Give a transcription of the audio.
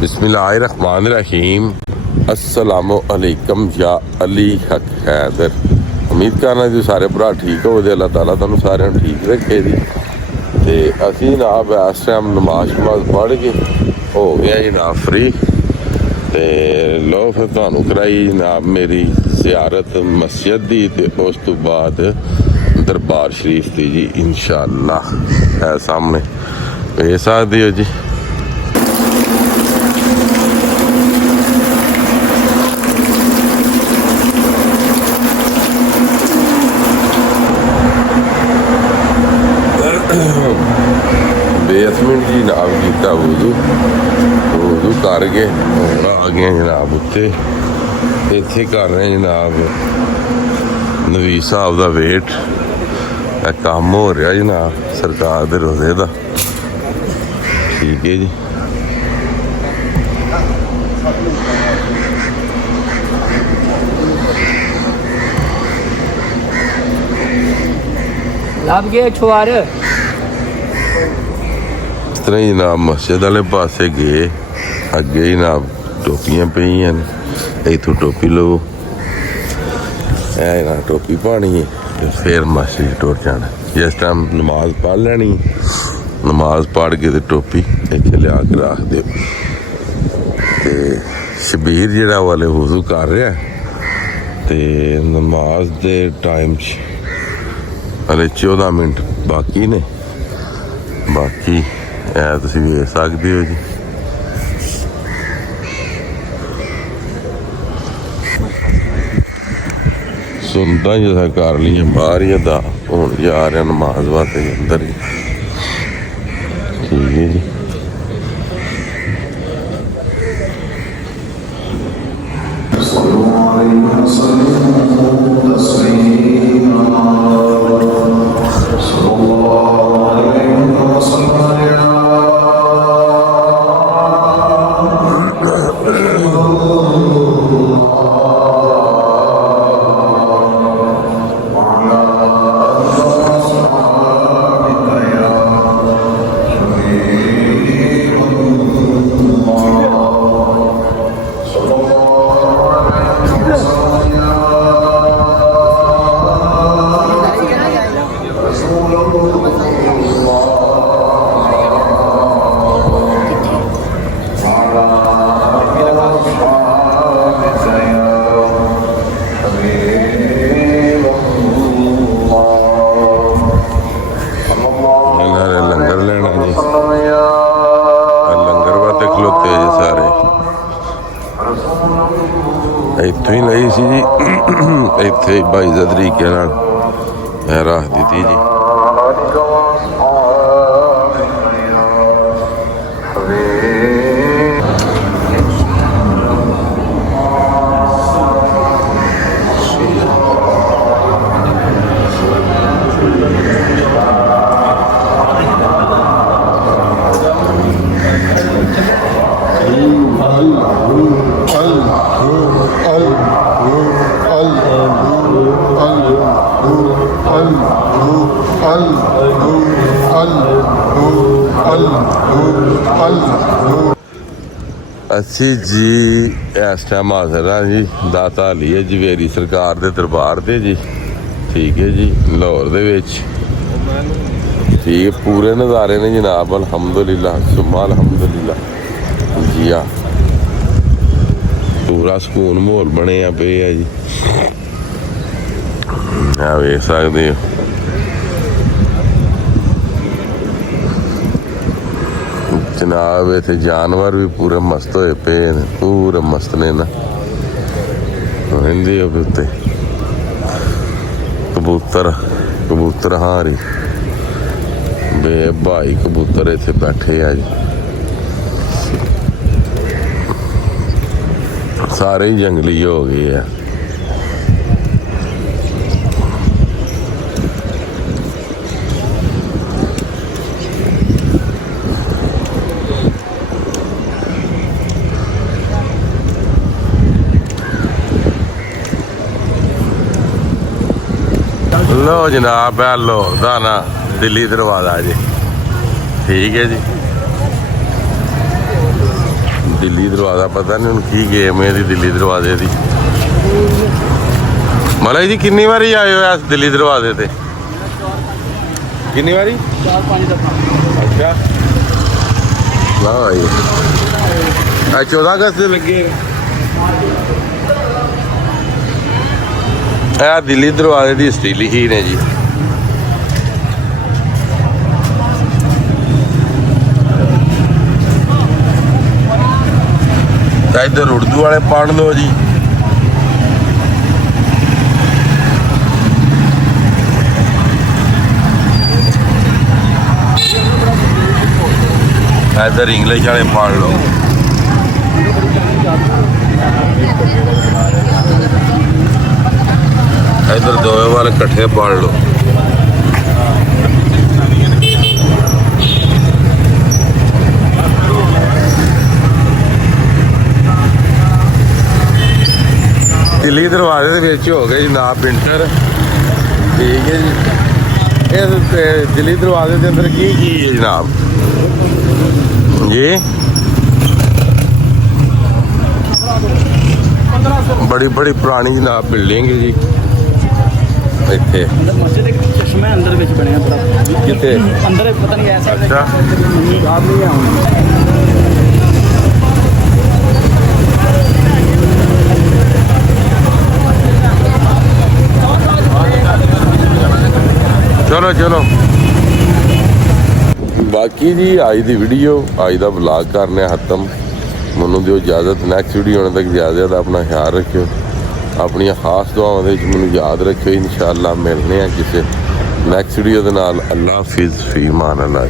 बिस्मिल्लाहिर्रहमानिर्रहीम अस्सलामुअलैकुम या अली हक हैदर। उम्मीद करना जी सारे भरा ठीक हो दे, अल्लाह ताला तुहानू सारे ठीक रखे जी। ते असी जनाब इस टाइम नमाज शमाज पढ़ के हो गया जनाब फ्री। ते लो फिर तुहानू कराई जनाब मेरी ज़ियारत मस्जिद दी, ते उस तो बाद दरबार शरीफ दी जी इंशाअल्लाह। है सामने वेख सकदे हो जी। बेसमेंट जी जनाब किया वजू करके हूँ आ गए जनाब उत्ते। इत्थे कर रहे जनाब नवीस साहब का वेट। काम हो रहा जनाब सरकार के रोजे का। ठीक है जी। ਲੱਭ ਗਏ ਛੁਆਰ इस तरह ही जनाब मस्जिद वाले पासे गए। अगे जनाब टोपियां पईयां ने, इथों टोपी लो ना टोपी पानी है, ते फिर मस्जिद टुर जाना। जिस टाइम नमाज पढ़ लैनी, नमाज पढ़ के ते टोपी इत्थे लिया के रख दो। ते शबीर जिहड़ा वाले वजू कर रहा ते नमाज दे टाइम हले 14 मिनट बाकी ने। बाकी तुसीं वेख सकदे हो जी। सुनता जिदा कर लिया बाहर ही अदा हूँ जा रहा नमाज वास्ते अंदर ही। ठीक है जी। इतों ही ली सी जी। इत्थे बाईजा तरीके रख दी जी। असी जी इस टाइम हाजिर हाँ जी दाता लिए जवेरी सरकार के दरबार से जी। ठीक है जी। लाहौर दे विच ठीक पूरे नज़ारे ने जनाब। अल्हम्दुलिल्लाह सुम्मा अल्हम्दुलिल्लाह जी। हाँ पूरा सुकून माहौल बने पे है जी। वेख सकते हो जनाब। इतने जानवर भी पूरे मस्त होए पे ने, पूरे मस्त ने ना। हिंदी उत्ते कबूतर कबूतर हारी बे भाई कबूतर इतने बैठे आ जी। सारे ही जंगली हो गए है। लो जनाब है लाहौर का ना दिल्ली दरवाजा जी। ठीक है जी। ਦਿੱਲੀ ਦਰਵਾਜ਼ਾ, ਪਤਾ ਨਹੀਂ ਹੁਣ ਕੀ ਗੇਮ ਹੈ ਇਹਦੀ ਦਿੱਲੀ ਦਰਵਾਜ਼ੇ ਦੀ। ਮਲਾਈ ਜੀ ਕਿੰਨੀ ਵਾਰੀ ਆਏ ਹੋ ਇਸ ਦਿੱਲੀ ਦਰਵਾਜ਼ੇ ਤੇ? ਕਿੰਨੀ ਵਾਰੀ? 4-5 ਦਫਾ। ਅੱਛਾ ਵਾਹ ਭਾਈ, ਆ 14 ਅਗਸਤ ਦੇ ਲੱਗੇ ਇਹ ਦਿੱਲੀ ਦਰਵਾਜ਼ੇ ਦੀ ਹਿਸਟਰੀ ਲਿਖੀ ਨੇ ਜੀ। ਤਾਂ ਇੱਧਰ ਉਰਦੂ ਵਾਲੇ ਪੜ੍ਹ ਲਓ ਜੀ। ਇੱਧਰ ਇੰਗਲਿਸ਼ ਵਾਲੇ ਪੜ੍ਹ ਲਓ। ਇੱਧਰ ਦੋਵੇਂ ਵਾਲੇ ਇਕੱਠੇ ਪੜ੍ਹ ਲਓ। ਦਿੱਲੀ ਦਰਵਾਜ਼ੇ ਦੇ ਵਿੱਚ ਹੋ ਗਏ ਜਨਾਬ ਇੰਟਰ। ਠੀਕ ਹੈ ਜੀ। ਇਹ ਦਿੱਲੀ ਦਰਵਾਜ਼ੇ ਦੇ ਅੰਦਰ ਕੀ ਹੈ ਜਨਾਬ ਜੀ? बड़ी बड़ी पुरानी जनाब बिल्डिंग है जी इत्थे। मस्जिद एक चश्मा अंदर विच बनया पूरा किथे अंदर पता नहीं ऐसा। अच्छा याद नहीं है। चलो चलो बाकी जी आज दी वीडियो आज दा व्लॉग करने खत्म। ਮੈਨੂੰ ਦਿਓ ਇਜਾਜ਼ਤ। ਨੈਕਸਟ ਵੀਡੀਓ ਆਉਣ ਤੱਕ ਜ਼ਿਆਦਾ ਆਪਣਾ ਖਿਆਲ ਰੱਖਿਓ। ਆਪਣੀਆਂ ਖਾਸ ਦੁਆਵਾਂ ਦੇ ਵਿੱਚ ਮੈਨੂੰ ਯਾਦ ਰੱਖਿਓ। ਇਨਸ਼ਾਅੱਲਾ ਮਿਲਨੇ ਆ ਕਿਸੇ ਨੈਕਸਟ ਵੀਡੀਓ ਦੇ ਨਾਲ। ਅੱਲਾ ਹਾਫਿਜ਼, ਫੀ ਅਮਾਨ ਅੱਲਾ।